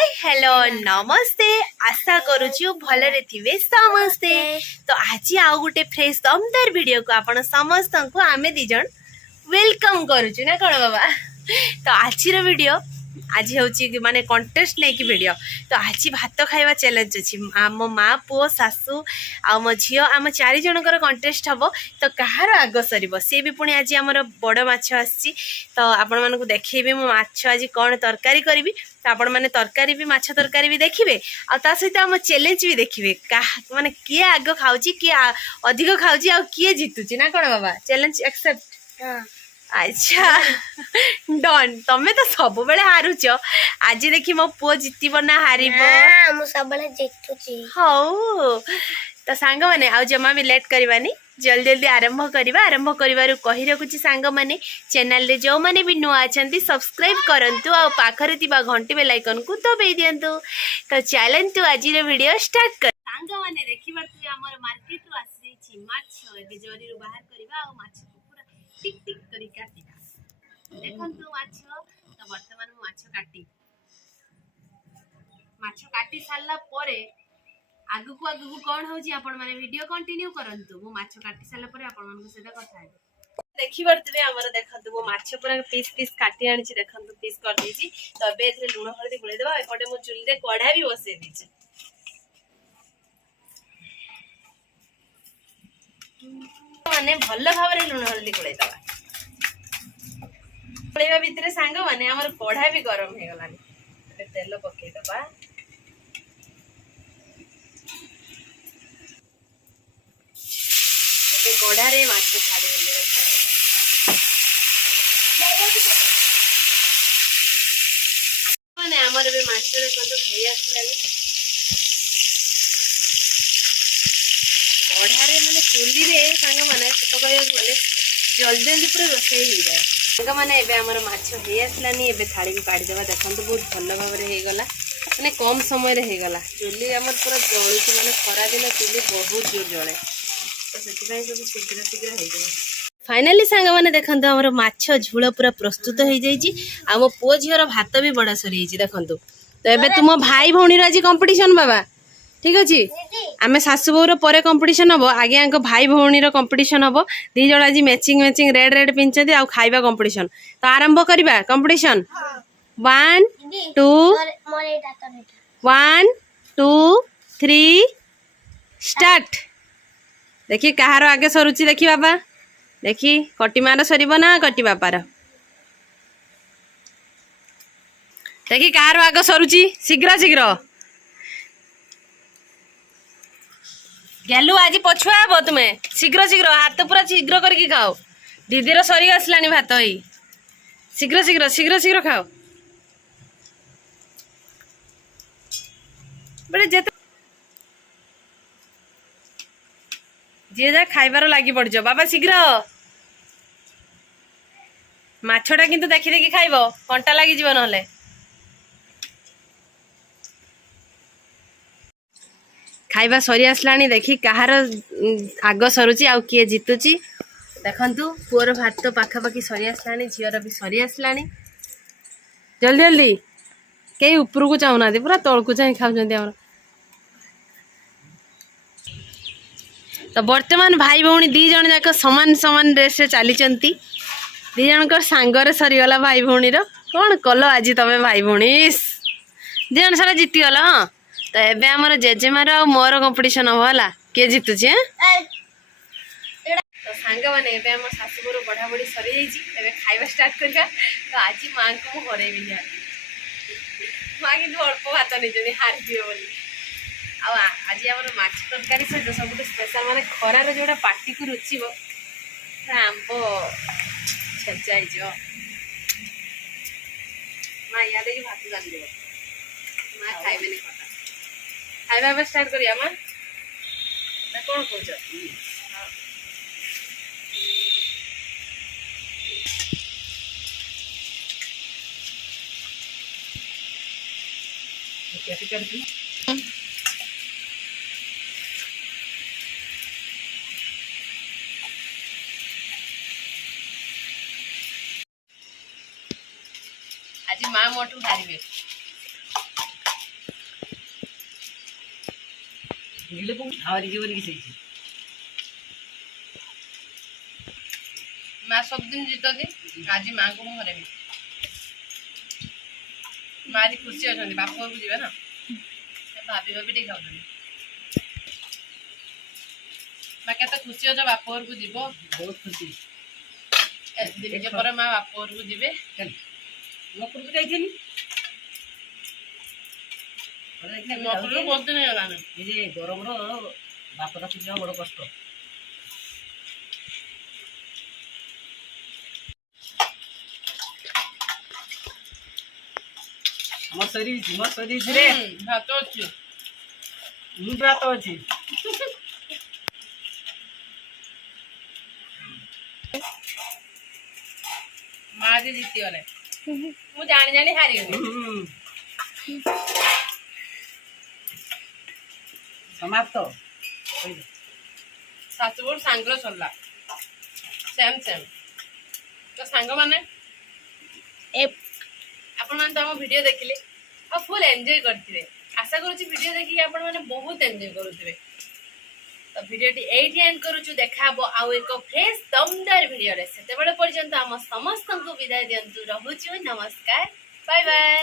Hi hello नमस्ते आशा करूछु भलरे थिबे समस्ते। तो आज आउ गुटे फ्रेश दमदार वीडियो को आपण समस्त को आमे दी जण वेलकम करूछु ना कोन बाबा। तो आज रो वीडियो आज होची माने कंटेस्ट नै कि वीडियो। तो आज भात खाइबा चैलेंज अछि आम माँ पुओ सासू आ मो झियो आम चारि जनकर कंटेस्ट हबो। तो कहार आग सरीबो से भी पुणी आज हमर बड़ माछ आछि। तो आपण मानको देखैबे मो माछ आज कोन तरकारी करबी। तो आपण माने तरकारी भी माछ तरकारी भी देखिबे आ ता सहित हम चैलेंज भी देखिबे का माने किए आग खाउची किए अधिक खाउची आ किए जीतुची ना कोन बाबा। Challenge accept. हां अच्छा डन तमे तो सब बेले हारुच आज देखी मो पुओ जीतबो ना हारिबो। हम सब बेले जीतुची। हो तो सांग माने आ जमा भी लेट करबानी जल्दी जल्दी आरंभ करबा। आरंभ करिवारु कहि रखुची सांग माने चैनल रे जो माने भी नुआ अछंती सब्सक्राइब करंतु आ पाखरे तिबा घंटी बेल आइकन को दबाई दियंतु। तो चैलेंज तो आज रे वीडियो स्टार्ट कर। सांग माने देखिबार तु हमर मार्केट रु आसी छी माछ एबे जरी रु बाहर करबा आ माछ को पूरा टिक टिक करी काटिबा। देखंतु माछ तो वर्तमान माछ काटी सारला परे आगु को कौन होची आपण माने वीडियो कंटिन्यू करंतु। मो माछ काटी सारला परे आपण मानको सेदा कथा है देखि बरतबे हमर देखंतु मो माछ पूरा पीस पीस काटी आनिछि देखंतु पीस कर देछि। तो अबे एथरे लूण हळदी गुळे देबा एपटे मो चुली रे कढ़ा भी बसे दिछि। माने भल्ल भाबरे लूण हळदी गुळे देबा गुळेबा भितरे सांग माने हमर कढ़ा भी गरम हे गलानी। तेल पके देबा कढ़ारे माछ छाड़ी माने हमर बे माछ रे कोन भई आसलानी कढ़ारे माने चुली रे संग माने तो कहयो बोले जल्दी जल्दी पूरा रोसई हो जाए। संग माने एबे हमर माछ भई आसलानी एबे थाली भी काढी देबा। देखंतु बहुत भल भाबरे हे गला माने कम समय रे हे गला। चुली हमर पूरा जळुची माने खरा दिन चुली बहुत जोर जळे तो सेतिबाई सब शीघ्र शीघ्र हे जाय। फाइनली सांग माने देखंतु हमर माछ झुळ पूरा प्रस्तुत हो जाईची। आ मो पुओ झियर भात भी बडा सरी जाईची देखंतु। तो एबे तुम भाई भौणी रो आज कंपटीशन बाबा ठीक अछि। आमे सासु बहुर परे कंपटीशन हबो आगे आंको भाई भौणी रो कंपटीशन हबो। दी जण आज मैचिंग मैचिंग रेड रेड पिनचदी आ खाइबा कंपटीशन। तो आरंभ करबा कंपटीशन 1 2 1 2 3 स्टार्ट। देखी कहार आगे सरुची देखी बाबा देखी कटी मार सरीब ना कटी बापार देखी कहार आग सरुची शीघ्र शीघ्र गेलु आज पछुआ हबो तुमे शीघ्र शीघ्र हाथ पूरा शीघ्र करके खाओ। दीदीर सरी आसलानी भात ही शीघ्र शीघ्र शीघ्र शीघ्र खाओ बड़े जेते जी जा खाइबार लागी पड़ जाओ बाबा शीघ्र माछटा किंतु देखी देखी खाइबो कंटा लागी जीव नहले। खाइबा सरी आसलानी देखी कहार आग सरुची आ किए जीतुची। देखंतु पुअर भात तो पाखापाखी सरी आसलानी झियर भी सरी आसलानी। जल्दी जल्दी कई ऊपर को चाहूना पूरा तल को चाह खाउछंती हमर। तो वर्तमान भाई भौणी दी जण जाक समान समान रेस चली दी जनकर सांगरे सरीगला भाई भौणी रो कौन कल आज तमे भाई भौणी दी जण सारा जीतीगल। हाँ तो एबे हमर जेजेमार आ मोर कंपटीशन होला के जीतुचे। तो सांग माने एबे हमर सासुबर बढा बढी सरी जाईची एबे खाइबा स्टार्ट करका। तो आज मां को मु हरेबी नि मां कि अल्प भात नै जनी हार दियो बोली। आज हमर माछ तरकारी सहित सब स्पेशल माने खरा रे जोडा पार्टी को रुचिबो आंबो छजाई जो मां यादे कि भात जान देबो मां खाइबे नि खटा खाइबा बे स्टार्ट करिया मां ना कोन कहछ। कैसे करती आज माँ मोटू हारे नीले को हमारी जीवन की सही माँ सब दिन जीतती आज माँ को मुझे हरेबी माँ आज खुशी अच्छा बाप घर को जीवे ना भाभी भाभी टे खाऊ माँ केते खुशी अच्छा बाप घर को जीव बहुत खुशी दिन पर माँ बाप घर को जीवे मकुर को जाइछनी मकुर बहुत दिन होला ना ये जे गरम रो बाप दा पूजा बड़ कष्ट আমার শরীর রে ভাত ଅଛି মুন্ড রাত ଅଛି माँ जी जीती गले ମୁଁ ଜାଣି ଜାଣି ହାରିଗଲି ସମାପ୍ତ ଶାଶୁ ବୋହୂ ସାଙ୍ଗରେ ସରିଲା ସେମ୍ ସେମ୍ ତ ସାଙ୍ଗମାନେ ଆପଣମାନେ ତ ଆମ ଭିଡ଼ିଓ ଦେଖିଲେ ଆଉ ଫୁଲ୍ ଏନ୍ଜୟ କରିଥିବେ ଆଶା କରୁଛି ଭିଡ଼ିଓ ଦେଖିକି ଆପଣମାନେ ବହୁତ ଏନ୍ଜୟ କରୁଥିବେ ତ ଭିଡ଼ିଓଟି ଏଇଠି ଏଣ୍ଡ କରୁଛୁ ଦେଖା ହବ ଆଉ ଏକ ଫ୍ରେଶ୍ ଦମଦାର ଭିଡ଼ିଓରେ ସେତେବେଳେ ପର୍ଯ୍ୟନ୍ତ ଆମ ସମସ୍ତଙ୍କୁ ବିଦାୟ ଦିଅନ୍ତୁ ରହୁଛୁ ନମସ୍କାର ବାଏ ବାଏ।